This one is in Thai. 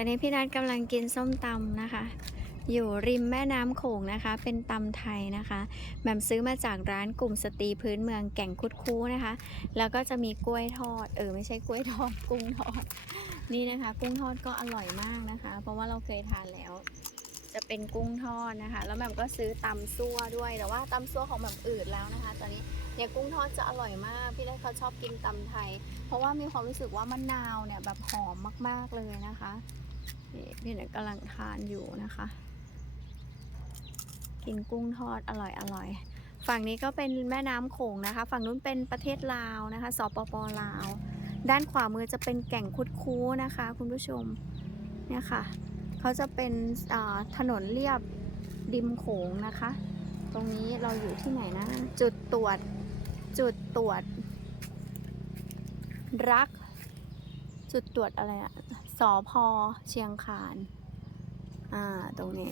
อนนี้พี่นัทกำลังกินส้มตำนะคะ อยู่ริมแม่น้ำโขงนะคะ เป็นตำไทยนะคะแหม่มซื้อมาจากร้านกลุ่มสตรีพื้นเมืองแก่งคุดคูนะคะ แล้วก็จะมีกล้วยทอด เออไม่ใช่กล้วยทอดกุ้งทอด นี่นะคะ กุ้งทอดก็อร่อยมากนะคะ เพราะว่าเราเคยทานแล้ว จะเป็นกุ้งทอดนะคะ แล้วแหม่มก็ซื้อตำซั่วด้วย แต่ว่าตำซั่วของแหม่มอืดแล้วนะคะ ตอนนี้เนี่ยกุ้งทอดจะอร่อยมาก พี่เล็กเขาชอบกินตำไทย เพราะว่ามีความรู้สึกว่ามะนาวเนี่ยแบบหอมมากๆเลยนะคะ นี่พี่เล็กกำลังทานอยู่นะคะ กินกุ้งทอดอร่อยอร่อย ฝั่งนี้ก็เป็นแม่น้ำโขงนะคะ ฝั่งนู้นเป็นประเทศลาวนะคะสปปลาว ด้านขวามือจะเป็นแก่งคุดคู้นะคะ คุณผู้ชมเนี่ยค่ะเขาจะเป็นถนนเรียบริมโขงนะคะ ตรงนี้เราอยู่ที่ไหนนะ จุดตรวจจุดตรวจรัก จุดตรวจอะไรอะ สอพอเชียงคาน อ่า ตรงนี้